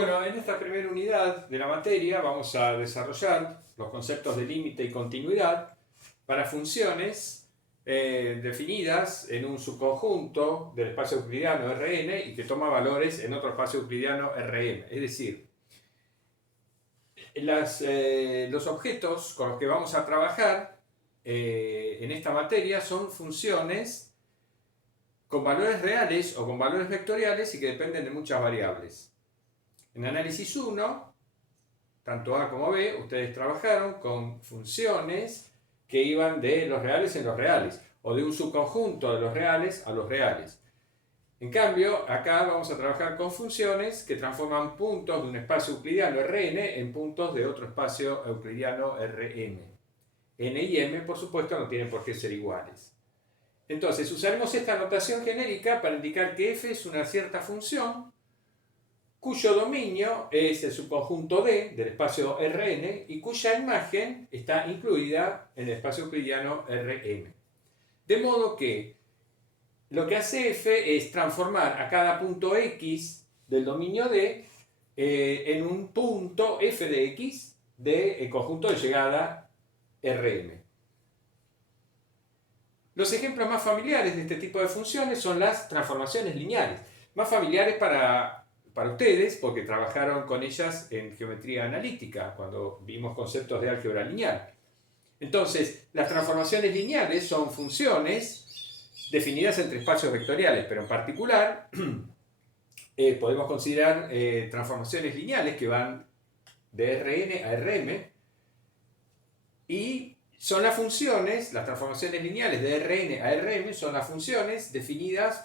Bueno, en esta primera unidad de la materia vamos a desarrollar los conceptos de límite y continuidad para funciones definidas en un subconjunto del espacio euclidiano Rn y que toma valores en otro espacio euclidiano Rm. Es decir, los objetos con los que vamos a trabajar en esta materia son funciones con valores reales o con valores vectoriales y que dependen de muchas variables. En análisis 1, tanto A como B, ustedes trabajaron con funciones que iban de los reales en los reales, o de un subconjunto de los reales a los reales. En cambio, acá vamos a trabajar con funciones que transforman puntos de un espacio euclidiano Rn en puntos de otro espacio euclidiano Rm. N y M, por supuesto, no tienen por qué ser iguales. Entonces, usaremos esta notación genérica para indicar que f es una cierta función cuyo dominio es el subconjunto D del espacio Rn y cuya imagen está incluida en el espacio euclidiano Rm. De modo que lo que hace f es transformar a cada punto x del dominio D en un punto f de x del conjunto de llegada Rm. Los ejemplos más familiares de este tipo de funciones son las transformaciones lineales. Más familiares para ustedes, porque trabajaron con ellas en geometría analítica, cuando vimos conceptos de álgebra lineal. Entonces, las transformaciones lineales son funciones definidas entre espacios vectoriales, pero en particular podemos considerar transformaciones lineales que van de Rn a Rm, y son las funciones, las transformaciones lineales de Rn a Rm son las funciones definidas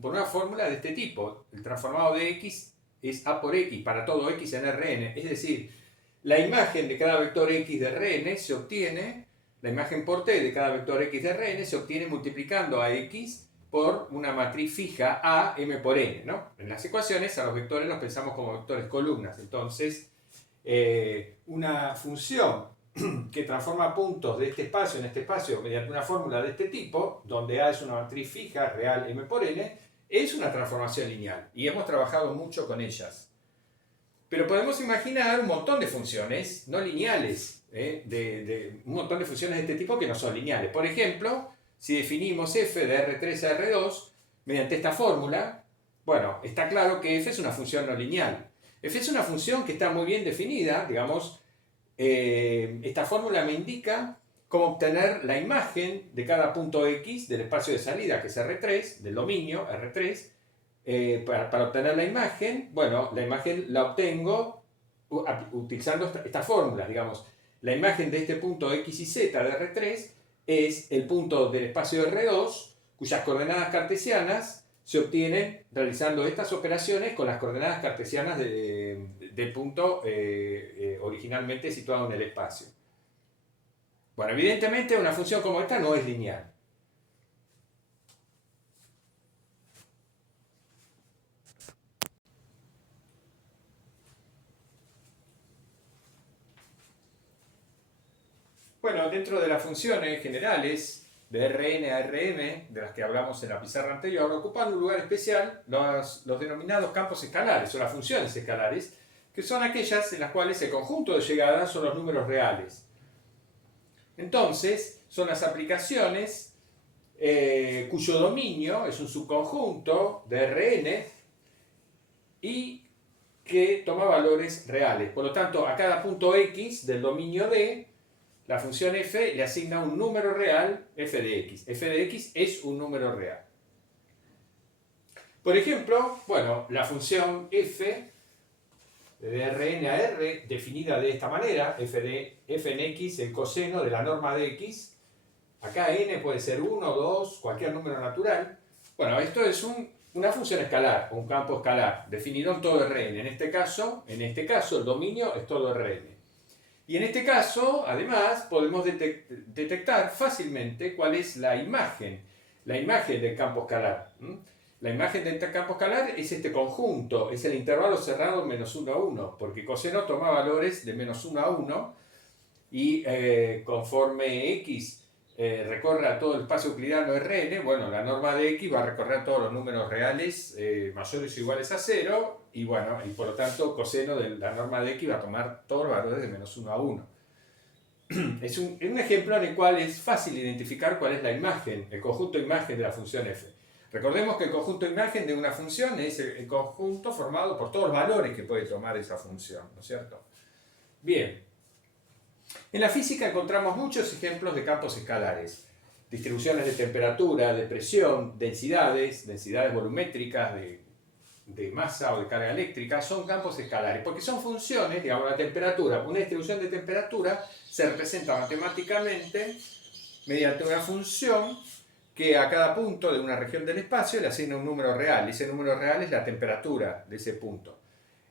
por una fórmula de este tipo. El transformado de x es a por x para todo x en Rn, es decir, la imagen de cada vector x de Rn se obtiene, la imagen por t de cada vector x de Rn se obtiene multiplicando a x por una matriz fija a m por n, ¿no? En las ecuaciones a los vectores los pensamos como vectores columnas, entonces una función que transforma puntos de este espacio en este espacio mediante una fórmula de este tipo, donde A es una matriz fija real m por n, es una transformación lineal y hemos trabajado mucho con ellas. Pero podemos imaginar un montón de funciones no lineales, un montón de funciones de este tipo que no son lineales. Por ejemplo, si definimos f de R3 a R2 mediante esta fórmula, bueno, está claro que f es una función no lineal. F es una función que está muy bien definida, digamos. Esta fórmula me indica cómo obtener la imagen de cada punto x del espacio de salida, que es R3, del dominio R3. Para obtener la imagen, bueno, la imagen la obtengo utilizando estas fórmulas, digamos. La imagen de este punto x y z de R3 es el punto del espacio R2, cuyas coordenadas cartesianas se obtienen realizando estas operaciones con las coordenadas cartesianas del punto originalmente situado en el espacio. Bueno, evidentemente una función como esta no es lineal. Bueno, dentro de las funciones generales de Rn a Rm, de las que hablamos en la pizarra anterior, ocupan un lugar especial los denominados campos escalares o las funciones escalares, que son aquellas en las cuales el conjunto de llegadas son los números reales. Entonces, son las aplicaciones cuyo dominio es un subconjunto de Rn y que toma valores reales. Por lo tanto, a cada punto x del dominio D, la función f le asigna un número real f de x. F de x es un número real. Por ejemplo, bueno, la función f de Rn a R, definida de esta manera, f en x, el coseno de la norma de x. Acá n puede ser 1, 2, cualquier número natural. Bueno, esto es una función escalar, un campo escalar, definido en todo Rn. En este caso, el dominio es todo Rn. Y en este caso, además, podemos detectar fácilmente cuál es la imagen del campo escalar. La imagen del campo escalar es este conjunto, es el intervalo cerrado menos 1 a 1, porque coseno toma valores de menos 1 a 1 y conforme x recorra todo el espacio euclidiano Rn, bueno, la norma de x va a recorrer todos los números reales mayores o iguales a 0, y bueno, y por lo tanto coseno de la norma de x va a tomar todos los valores de menos 1 a 1. Es un ejemplo en el cual es fácil identificar cuál es la imagen, el conjunto imagen de la función f. Recordemos que el conjunto imagen de una función es el conjunto formado por todos los valores que puede tomar esa función, ¿no es cierto? Bien. En la física encontramos muchos ejemplos de campos escalares. Distribuciones de temperatura, de presión, densidades volumétricas de masa o de carga eléctrica, son campos escalares, porque son funciones, digamos, la temperatura. Una distribución de temperatura se representa matemáticamente mediante una función que a cada punto de una región del espacio le asigna un número real. Ese número real es la temperatura de ese punto.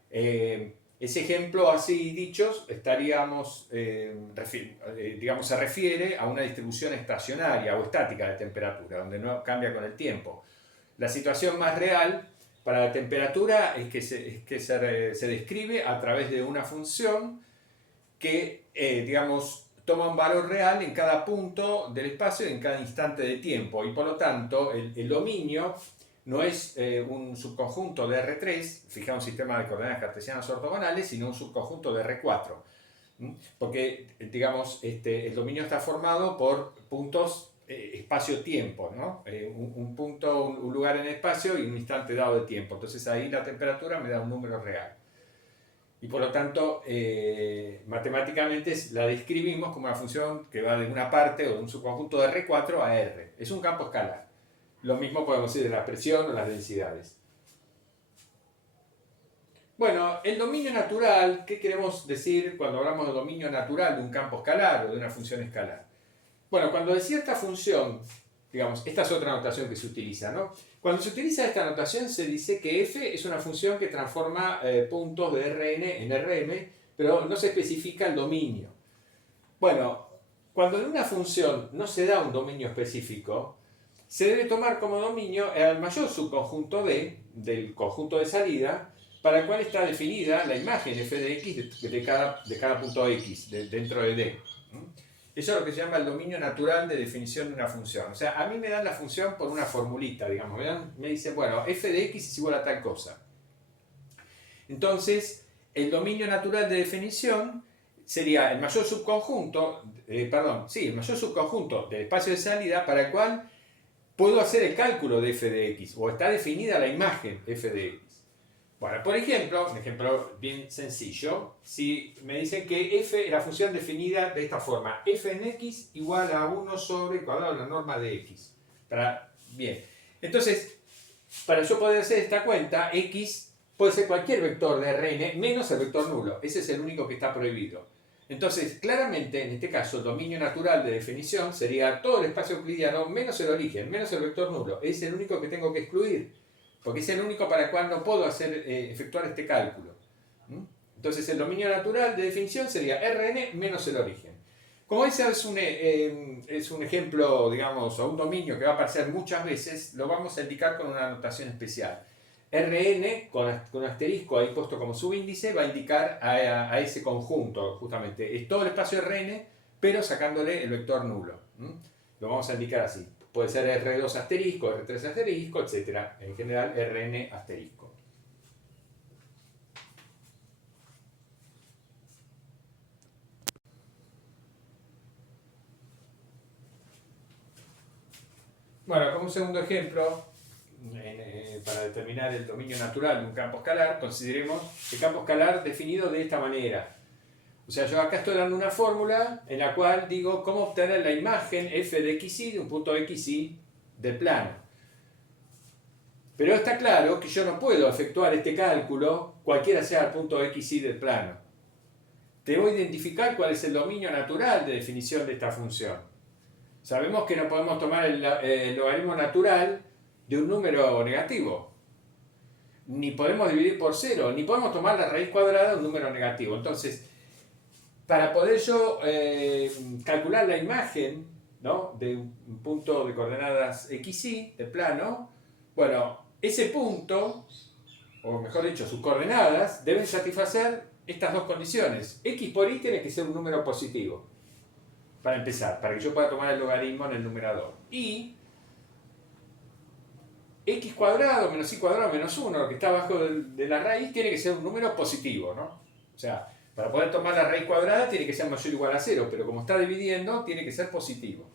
Ese ejemplo así dicho estaríamos, digamos, se refiere a una distribución estacionaria o estática de temperatura, donde no cambia con el tiempo. La situación más real para la temperatura es que se describe a través de una función que, digamos, toma un valor real en cada punto del espacio y en cada instante de tiempo, y por lo tanto el dominio no es un subconjunto de R3, fija un sistema de coordenadas cartesianas ortogonales, sino un subconjunto de R4. Porque, digamos, el dominio está formado por puntos espacio-tiempo, ¿no? Un punto, un lugar en el espacio y un instante dado de tiempo. Entonces ahí la temperatura me da un número real. Y por lo tanto, matemáticamente la describimos como una función que va de una parte o de un subconjunto de R4 a R. Es un campo escalar. Lo mismo podemos decir de la presión o las densidades. Bueno, el dominio natural, ¿qué queremos decir cuando hablamos de dominio natural de un campo escalar o de una función escalar? Bueno, cuando decía esta función, digamos, esta es otra notación que se utiliza, ¿no? Cuando se utiliza esta notación se dice que f es una función que transforma puntos de Rn en Rm, pero no se especifica el dominio. Bueno, cuando en una función no se da un dominio específico, se debe tomar como dominio el mayor subconjunto del conjunto de salida, para el cual está definida la imagen f de x de cada punto x dentro de D. Eso es lo que se llama el dominio natural de definición de una función. O sea, a mí me dan la función por una formulita, digamos. Me dicen, bueno, f de x es igual a tal cosa. Entonces, el dominio natural de definición sería el mayor subconjunto, el mayor subconjunto del espacio de salida para el cual puedo hacer el cálculo de f de x, o está definida la imagen f de x. Bueno, por ejemplo, un ejemplo bien sencillo, si me dicen que f es la función definida de esta forma, f en x igual a 1 sobre el cuadrado de la norma de x. Bien, entonces, para yo poder hacer esta cuenta, x puede ser cualquier vector de Rn menos el vector nulo. Ese es el único que está prohibido. Entonces, claramente, en este caso, el dominio natural de definición sería todo el espacio euclidiano menos el origen, menos el vector nulo. Es el único que tengo que excluir, porque es el único para el cual no puedo efectuar este cálculo. Entonces, el dominio natural de definición sería Rn menos el origen. Como ese es un ejemplo, digamos, o un dominio que va a aparecer muchas veces, lo vamos a indicar con una notación especial. Rn, con asterisco ahí puesto como subíndice, va a indicar a ese conjunto, justamente. Es todo el espacio Rn, pero sacándole el vector nulo. Lo vamos a indicar así. Puede ser R2 asterisco, R3 asterisco, etc. En general, Rn asterisco. Bueno, como un segundo ejemplo, para determinar el dominio natural de un campo escalar, consideremos el campo escalar definido de esta manera. O sea, yo acá estoy dando una fórmula en la cual digo cómo obtener la imagen f de xy de un punto xy del plano. Pero está claro que yo no puedo efectuar este cálculo cualquiera sea el punto xy del plano. Debo identificar cuál es el dominio natural de definición de esta función. Sabemos que no podemos tomar el logaritmo natural de un número negativo. Ni podemos dividir por cero, ni podemos tomar la raíz cuadrada de un número negativo. Entonces, para poder yo calcular la imagen, ¿no?, de un punto de coordenadas xy del plano, bueno, ese punto, o mejor dicho, sus coordenadas, deben satisfacer estas dos condiciones. X por y tiene que ser un número positivo. para empezar, para que yo pueda tomar el logaritmo en el numerador. Y x cuadrado menos y cuadrado menos 1, lo que está abajo de la raíz, tiene que ser un número positivo, ¿no? O sea, para poder tomar la raíz cuadrada tiene que ser mayor o igual a 0, pero como está dividiendo, tiene que ser positivo.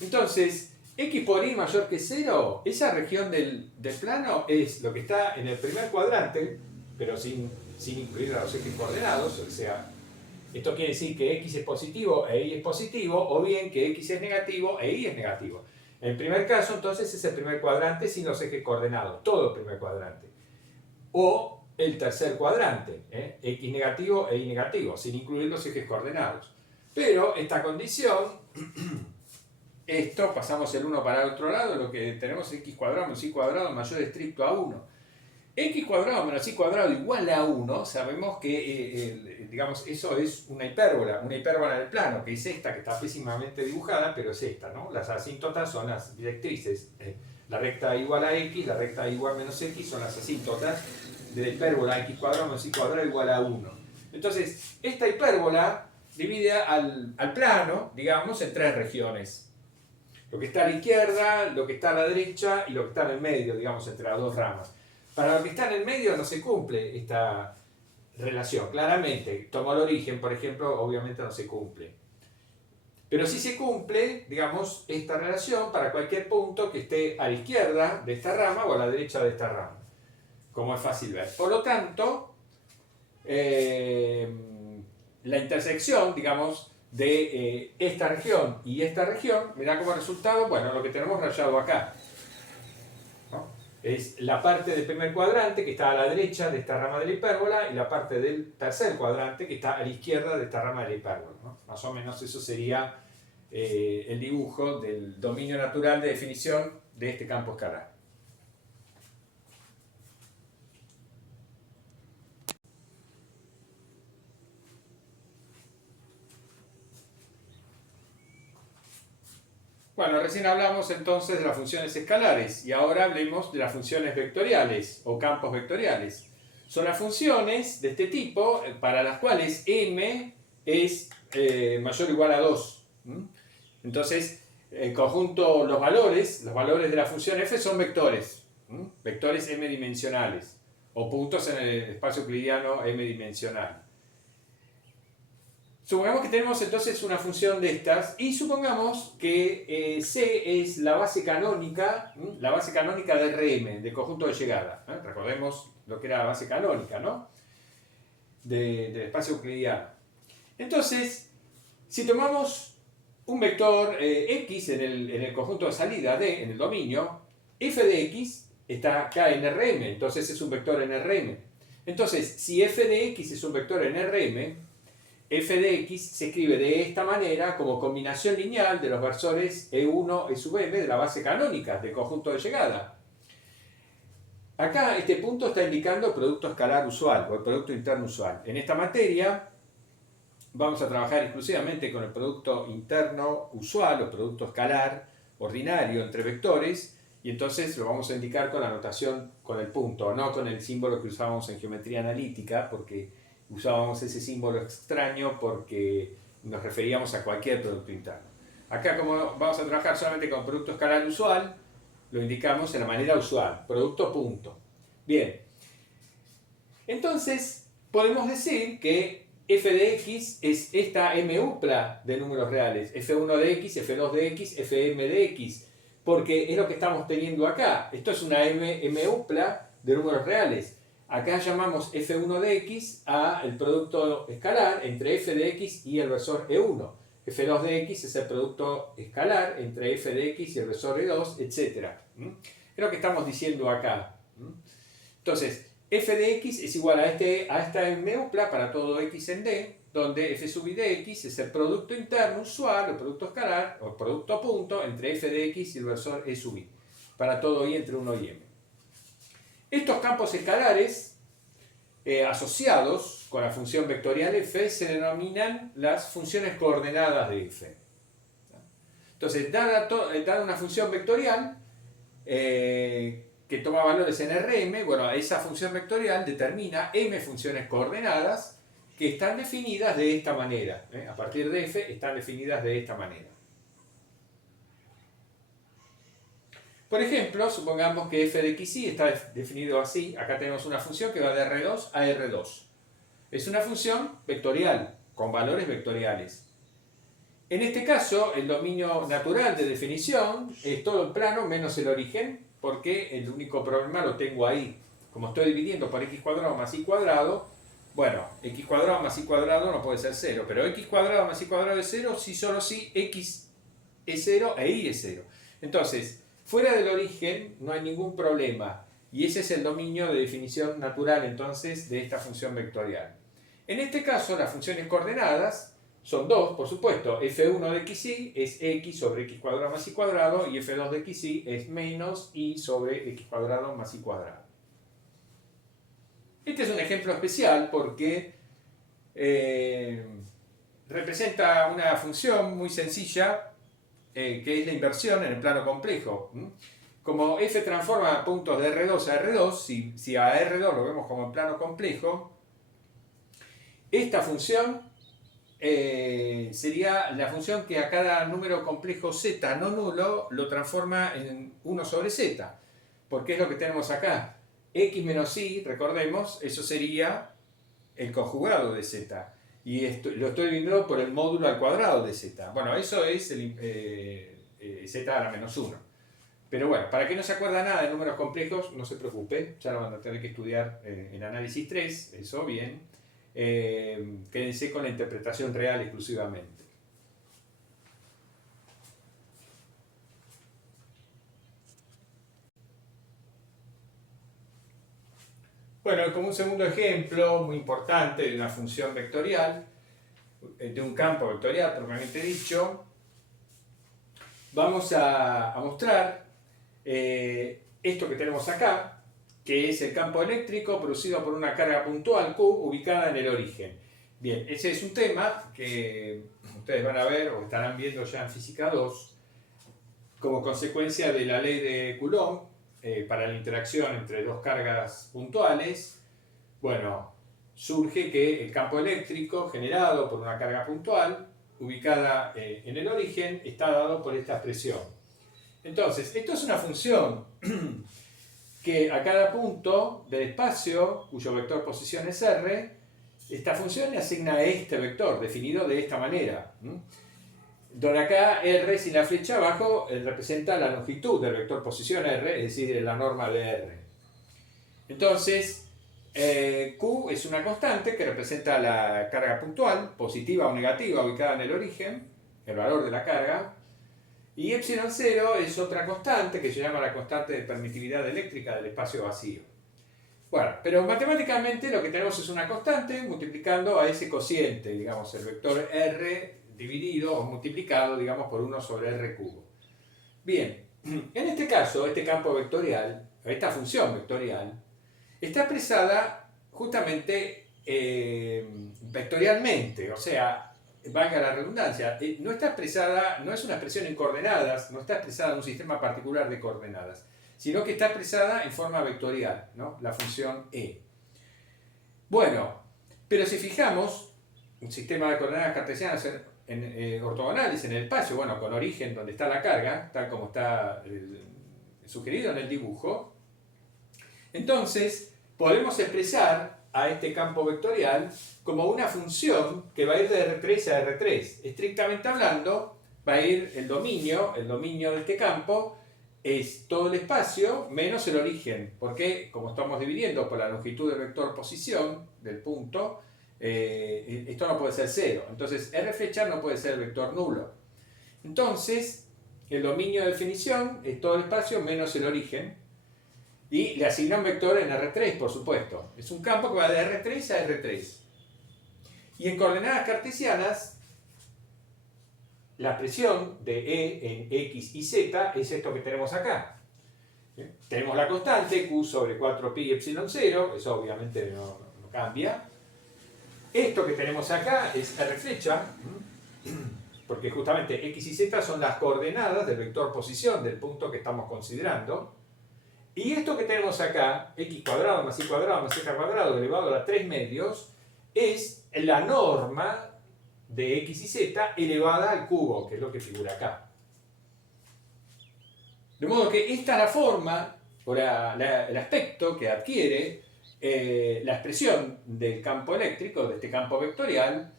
Entonces, x por y mayor que 0, esa región del plano es lo que está en el primer cuadrante, pero sin incluir a los ejes coordenados, o sea, esto quiere decir que x es positivo e y es positivo, o bien que x es negativo e y es negativo. En el primer caso, entonces, es el primer cuadrante sin los ejes coordenados, todo el primer cuadrante. O el tercer cuadrante, x negativo e y negativo, sin incluir los ejes coordenados. Pero esta condición, esto, pasamos el 1 para el otro lado, lo que tenemos es x cuadrado menos y cuadrado mayor estricto a 1. X cuadrado menos y cuadrado igual a 1, sabemos que, digamos, eso es una hipérbola del plano, que es esta, que está pésimamente dibujada, pero es esta, ¿no? Las asíntotas son las directrices. La recta igual a x, la recta igual a menos x son las asíntotas de la hipérbola x cuadrado menos y cuadrado igual a 1. Entonces, esta hipérbola divide al plano, digamos, en tres regiones. Lo que está a la izquierda, lo que está a la derecha y lo que está en el medio, digamos, entre las dos ramas. Para lo que está en el medio no se cumple esta relación, claramente. Tomo el origen, por ejemplo, obviamente no se cumple. Pero sí se cumple, digamos, esta relación para cualquier punto que esté a la izquierda de esta rama o a la derecha de esta rama, como es fácil ver. Por lo tanto, la intersección, digamos, de esta región y esta región, mirá como resultado, bueno, lo que tenemos rayado acá. Es la parte del primer cuadrante que está a la derecha de esta rama de la hipérbola y la parte del tercer cuadrante que está a la izquierda de esta rama de la hipérbola, ¿no? Más o menos eso sería el dibujo del dominio natural de definición de este campo escalar. Bueno, recién hablamos entonces de las funciones escalares y ahora hablemos de las funciones vectoriales o campos vectoriales. Son las funciones de este tipo para las cuales m es mayor o igual a 2. Entonces, en conjunto, los valores de la función f son vectores, vectores m dimensionales o puntos en el espacio euclidiano m dimensional. Supongamos que tenemos entonces una función de estas y supongamos que C es la base canónica de Rm, del conjunto de llegada. Recordemos lo que era la base canónica, ¿no? Del espacio euclidiano. Entonces, si tomamos un vector x en el conjunto de salida D, en el dominio, f de x está acá en Rm, entonces es un vector en Rm. Entonces, si f de x es un vector en Rm, f de x se escribe de esta manera como combinación lineal de los versores E1 e sub m de la base canónica del conjunto de llegada. Acá este punto está indicando el producto escalar usual o el producto interno usual. En esta materia vamos a trabajar exclusivamente con el producto interno usual o producto escalar ordinario entre vectores y entonces lo vamos a indicar con la notación con el punto, no con el símbolo que usábamos en geometría analítica, porque usábamos ese símbolo extraño porque nos referíamos a cualquier producto interno. Acá, como vamos a trabajar solamente con producto escalar usual, lo indicamos de la manera usual, producto punto. Bien, entonces podemos decir que f de x es esta m upla de números reales, f1 de x, f2 de x, fm de x, porque es lo que estamos teniendo acá. Esto es una m upla de números reales. Acá llamamos f1 de x a el producto escalar entre f de x y el versor e1. f2 de x es el producto escalar entre f de x y el versor e2, etc. Es lo que estamos diciendo acá. Entonces, f de x es igual a esta m-upla para todo x en D, donde f sub i de x es el producto interno usual, el producto escalar, o el producto punto, entre f de x y el versor e sub i, para todo i entre 1 y m. Estos campos escalares asociados con la función vectorial f se denominan las funciones coordenadas de f. Entonces, dada una función vectorial que toma valores en Rm, bueno, esa función vectorial determina m funciones coordenadas que están definidas de esta manera. A partir de f están definidas de esta manera. Por ejemplo, supongamos que f de xy está definido así. Acá tenemos una función que va de R2 a R2. Es una función vectorial, con valores vectoriales. En este caso, el dominio natural de definición es todo el plano menos el origen, porque el único problema lo tengo ahí. Como estoy dividiendo por x cuadrado más y cuadrado, bueno, x cuadrado más y cuadrado no puede ser 0, pero x cuadrado más y cuadrado es 0 si solo si x es 0 e y es 0. Entonces, fuera del origen no hay ningún problema, y ese es el dominio de definición natural entonces de esta función vectorial. En este caso, las funciones coordenadas son dos, por supuesto. f1 de xy es x sobre x cuadrado más y cuadrado, y f2 de xy es menos y sobre x cuadrado más y cuadrado. Este es un ejemplo especial porque representa una función muy sencilla, que es la inversión en el plano complejo. Como f transforma puntos de R2 a R2, si a R2 lo vemos como en plano complejo, esta función sería la función que a cada número complejo z no nulo lo transforma en 1 sobre z. Porque es lo que tenemos acá. X menos y, recordemos, eso sería el conjugado de z. Y lo estoy dividiendo por el módulo al cuadrado de z. Bueno, eso es z a la menos 1. Pero bueno, para que no se acuerda nada de números complejos, no se preocupe. Ya lo van a tener que estudiar en análisis 3, eso bien. Quédense con la interpretación real exclusivamente. Bueno, como un segundo ejemplo muy importante de una función vectorial, de un campo vectorial propiamente dicho, vamos a mostrar esto que tenemos acá, que es el campo eléctrico producido por una carga puntual Q ubicada en el origen. Bien, ese es un tema que ustedes van a ver o estarán viendo ya en Física 2 como consecuencia de la ley de Coulomb para la interacción entre dos cargas puntuales. Bueno, surge que el campo eléctrico generado por una carga puntual ubicada en el origen está dado por esta expresión. Entonces, esto es una función que a cada punto del espacio, cuyo vector posición es R, esta función le asigna este vector, definido de esta manera. Donde acá R sin la flecha abajo representa la longitud del vector posición R, es decir, la norma de R. Entonces, Q es una constante que representa la carga puntual, positiva o negativa, ubicada en el origen, el valor de la carga. Y epsilon 0 es otra constante que se llama la constante de permitividad eléctrica del espacio vacío. Bueno, pero matemáticamente lo que tenemos es una constante multiplicando a ese cociente, digamos, el vector R dividido o multiplicado, digamos, por 1 sobre R cubo. Bien, en este caso, este campo vectorial, esta función vectorial, está expresada justamente vectorialmente, o sea, valga la redundancia, no está expresada, no es una expresión en coordenadas, no está expresada en un sistema particular de coordenadas, sino que está expresada en forma vectorial, ¿no? La función E. Bueno, pero si fijamos, un sistema de coordenadas cartesianas ortogonales en el espacio, bueno, con origen donde está la carga, tal como está sugerido en el dibujo, entonces podemos expresar a este campo vectorial como una función que va a ir de R3 a R3. Estrictamente hablando, va a ir el dominio de este campo es todo el espacio menos el origen, porque como estamos dividiendo por la longitud del vector posición del punto, esto no puede ser 0. Entonces R flecha no puede ser el vector nulo. Entonces, el dominio de definición es todo el espacio menos el origen. Y le asigna un vector en R3, por supuesto. Es un campo que va de R3 a R3. Y en coordenadas cartesianas, la expresión de E en X y Z es esto que tenemos acá. Tenemos la constante Q sobre 4pi epsilon 0, eso obviamente no cambia. Esto que tenemos acá es R flecha, porque justamente X y Z son las coordenadas del vector posición del punto que estamos considerando. Y esto que tenemos acá, x cuadrado más y cuadrado más z cuadrado elevado a la 3 medios, es la norma de x y z elevada al cubo, que es lo que figura acá. De modo que esta es la forma, o el aspecto que adquiere la expresión del campo eléctrico, de este campo vectorial,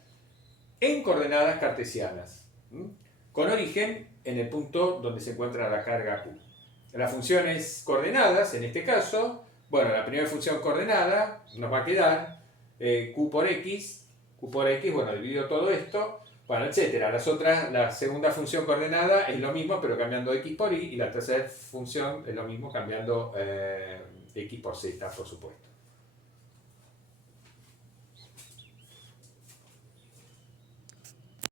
en coordenadas cartesianas, con origen en el punto donde se encuentra la carga Q. Las funciones coordenadas, en este caso, bueno, la primera función coordenada nos va a quedar Q por X, bueno, divido todo esto, bueno, etcétera. Las otras, la segunda función coordenada es lo mismo, pero cambiando X por Y, y la tercera función es lo mismo, cambiando X por Z, por supuesto.